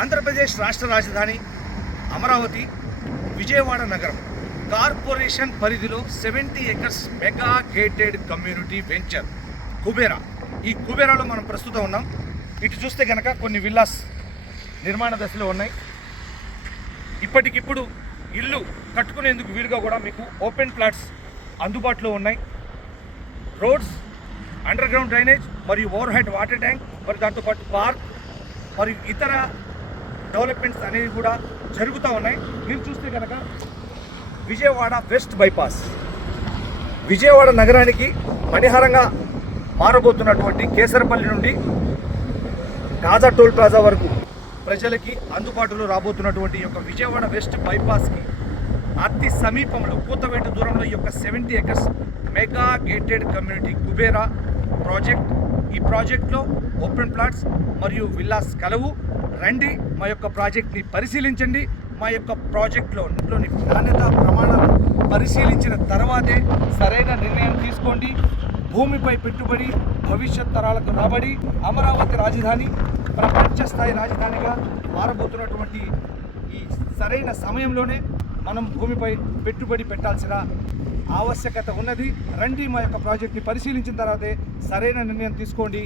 ఆంధ్రప్రదేశ్ రాష్ట్ర రాజధాని అమరావతి విజయవాడ నగరం. కార్పొరేషన్ పరిధిలో seventy acres mega gated community venture Kubera. ఈ కుబేరాలో మనం ప్రస్తుతం ఉన్నాం. ఇటు చూస్తే కనుక కొన్ని విల్లాస్ నిర్మాణ దశలో ఉన్నాయి. ఇప్పటికిప్పుడు ఇల్లు కట్టుకునేందుకు వీలుగా కూడా మీకు ఓపెన్ ప్లాట్స్ అందుబాటులో ఉన్నాయి. రోడ్స్ అండర్ గ్రౌండ్ డ్రైనేజ్ మరియు ఓవర్ హెడ్ వాటర్ ట్యాంక్ మరి దాంతోపాటు పార్క్ మరియు ఇతర డెవలప్మెంట్స్ అనేవి కూడా జరుగుతూ ఉన్నాయి. మీరు చూస్తే కనుక విజయవాడ వెస్ట్ బైపాస్. విజయవాడ నగరానికి మణిహారంగా మారబోతున్నటువంటి కేసరపల్లి నుండి గాజా టోల్ ప్లాజా వరకు ప్రజలకి అందుబాటులో రాబోతున్నటువంటి యొక్క విజయవాడ వెస్ట్ బైపాస్కి అతి సమీపంలో కూతవేట దూరంలో ఈ యొక్క seventy acres mega gated community Kubera project ఈ ప్రాజెక్ట్లో ఓపెన్ ప్లాట్స్ మరియు విల్లాస్ కలవు. రండి మా యొక్క ప్రాజెక్ట్ని పరిశీలించండి. మా యొక్క ప్రాజెక్ట్లో ఇంట్లోని నాణ్యత ప్రమాణాలు పరిశీలించిన తర్వాతే సరైన నిర్ణయం తీసుకోండి. భూమిపై పెట్టుబడి భవిష్యత్ తరాలకు రాబడి అమరావతి రాజధాని ప్రపంచ స్థాయి రాజధానిగా మారబోతున్నటువంటి ఈ సరైన సమయంలోనే మనం భూమిపై పెట్టుబడి పెట్టాల్సిన ఆవశ్యకత ఉన్నది. రండి మా యొక్క ప్రాజెక్ట్ని పరిశీలించిన తర్వాతే సరైన నిర్ణయం తీసుకోండి.